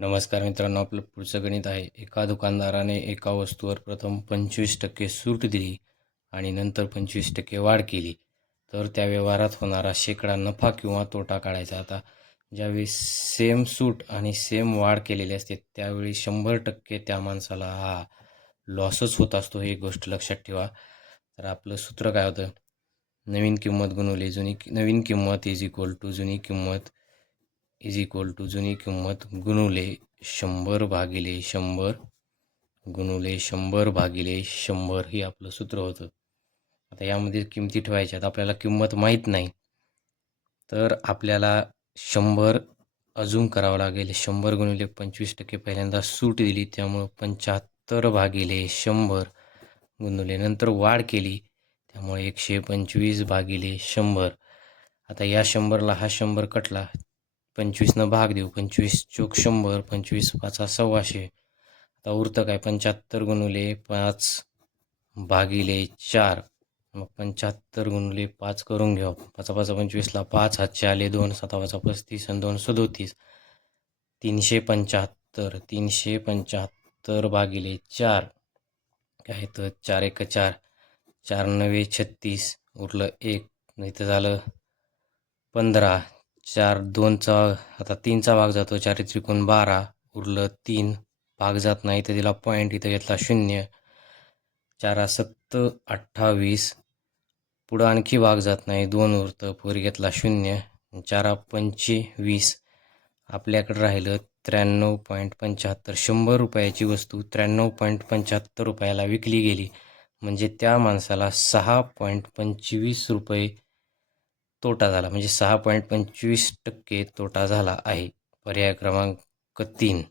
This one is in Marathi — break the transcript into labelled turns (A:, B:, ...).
A: नमस्कार मित्रांनो आपलं पुढचं गणित आहे. एका दुकानदाराने एका वस्तूवर प्रथम पंचवीस टक्के सूट दिली आणि नंतर पंचवीस टक्के वाढ केली. तर त्या व्यवहारात होणारा शेकडा नफा किंवा तोटा काढायचा. आता ज्यावेळी सेम सूट आणि सेम वाढ केलेली असते त्यावेळी शंभर टक्के त्या माणसाला हा लॉसच होत असतो ही गोष्ट लक्षात ठेवा. तर आपलं सूत्र काय होतं? नवीन किंमत गुणवली जुनी नवीन किंमत इज इक्वल टू जुनी किंमत इज इक्वल टू जुनी किंमत गुणुले शंभर भागिले शंभर गुणुले शंभर भागिले शंभर हे आपलं सूत्र होतं. आता यामध्ये किमती ठेवायच्यात आपल्याला किंमत माहीत नाही. तर आपल्याला शंभर अजून करावं लागेल. शंभर गुणिले पंचवीस टक्के पहिल्यांदा सूट दिली त्यामुळं पंच्याहत्तर भागिले शंभर गुणुले नंतर वाढ केली त्यामुळे एकशे पंचवीस भागिले शंभर. आता या शंभरला हा शंभर कटला पंचवीसनं भाग देऊ पंचवीस चोक शंभर पंचवीस पाचा सव्वाशे. आता उरतं काय? पंच्याहत्तर गुणुले पाच भागिले चार. मग पंच्याहत्तर गुणुले पाच करून घेऊ. पाचा पाचा पंचवीसला पाच हातचे आले दोन साता पाचा पस्तीस आणि दोन सदोतीस. तीनशे पंच्याहत्तर तीनशे पंच्याहत्तर भागिले चार. काय तर चार एक चार. चार नवे छत्तीस. उरलं एक. इथं झालं पंधरा. चार दोनचा आता तीनचा भाग जातो. चार त्रिकोण बारा उरलं तीन. भाग जात नाही तर तिला पॉईंट इथं घेतला शून्य. चारा सत्त अठ्ठावीस पुढं आणखी भाग जात नाही. दोन उरतं पोरी घेतला शून्य. चारा पंचवीस आपल्याकडं राहिलं त्र्याण्णव पॉईंट पंच्याहत्तर. शंभर रुपयाची वस्तू त्र्याण्णव पॉईंट पंच्याहत्तर रुपयाला विकली गेली. म्हणजे त्या माणसाला सहा पॉईंट पंचवीस रुपये तोटा झाला. म्हणजे सहा पॉईंट पंचवीस टक्के तोटा झाला आहे. पर्याय क्रमांक तीन.